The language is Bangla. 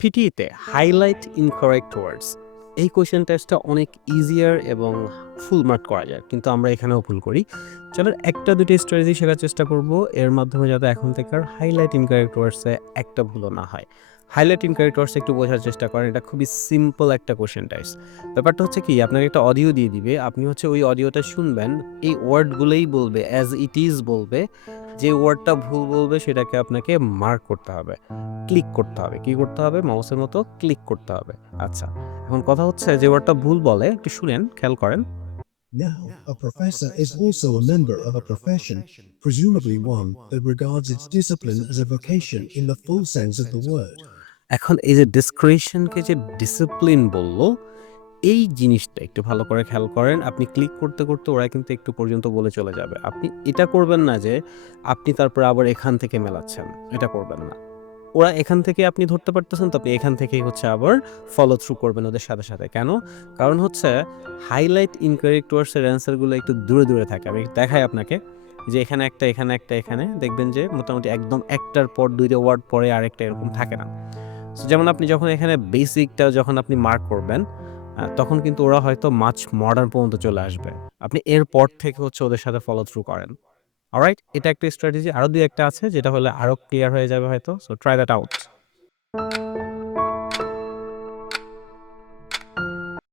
পিটিইতে হাইলাইট ইনকারেক্ট ওয়ার্ডস এই কোয়েশ্চেন টেস্টটা অনেক ইজিয়ার এবং ফুল মার্ক করা যায়, কিন্তু আমরা এখানেও ভুল করি। চলো একটা দুটি স্ট্র্যাটেজি শেখার চেষ্টা করব, এর মাধ্যমে যাতে এখন থেকে আর হাইলাইট ইনকারেক্ট ওয়ার্ডসে একটা ভুলও না হয়। হাইলাইট ইনকারেক্ট ওয়ার্ডস একটু বোঝার চেষ্টা করেন, এটা খুবই সিম্পল একটা কোয়েশ্চেন টাইপস। ব্যাপারটা হচ্ছে কি, আপনাকে একটা অডিও দিয়ে দিবে, আপনি হচ্ছে ওই অডিওটা শুনবেন, এই ওয়ার্ডগুলোই বলবে, অ্যাজ ইট ইজ বলবে। যে ওয়ার্ডটা ভুল বলবে সেটাকে আপনাকে মার্ক করতে হবে, ক্লিক করতে হবে। কি করতে হবে? মাউসের মতো ক্লিক করতে হবে। আচ্ছা, এখন কথা হচ্ছে যে ওয়ার্ডটা ভুল বলে একটু শুনেন, খেয়াল করেন। Now, a professor is also a member of a profession, presumably one that regards its discipline as a vocation in the full sense of the word. এখন এই যে ডিসক্রিশনকে যে ডিসিপ্লিন বলল, এই জিনিসটা একটু ভালো করে খেয়াল করেন। আপনি ক্লিক করতে করতে ওরা কিন্তু একটু পর্যন্ত বলে চলে যাবে। আপনি এটা করবেন না যে আপনি তারপরে আবার এখান থেকে মেলাচ্ছেন, এটা করবেন না। ওরা এখান থেকে আপনি ধরতে পারতেছেন, তো আপনি এখান থেকেই হচ্ছে আবার ফলো থ্রু করবেন ওদের সাথে সাথে। কেন? কারণ হচ্ছে হাইলাইট ইনকারেক্ট ওয়ার্ডসের অ্যান্সারগুলো একটু দূরে দূরে থাকে। আমি দেখাই আপনাকে, যে এখানে একটা, এখানে একটা, এখানে দেখবেন যে মোটামুটি একদম একটার পর দুইটা ওয়ার্ড পরে আরেকটা, এরকম থাকে না। সো যেমন আপনি যখন এখানে বেসিকটা যখন আপনি মার্ক করবেন, তখন কিন্তু ওরা হয়তো মাচ মডার্ন পর্যন্ত চলে আসবে। আপনি এরপর থেকে হচ্ছে ওদের সাথে ফলো থ্রু করেন। অলরাইট? এটা একটা স্ট্র্যাটেজি। আরো ২-১ টা আছে যেটা হলে আরো ক্লিয়ার হয়ে যাবে হয়তো। So try that out.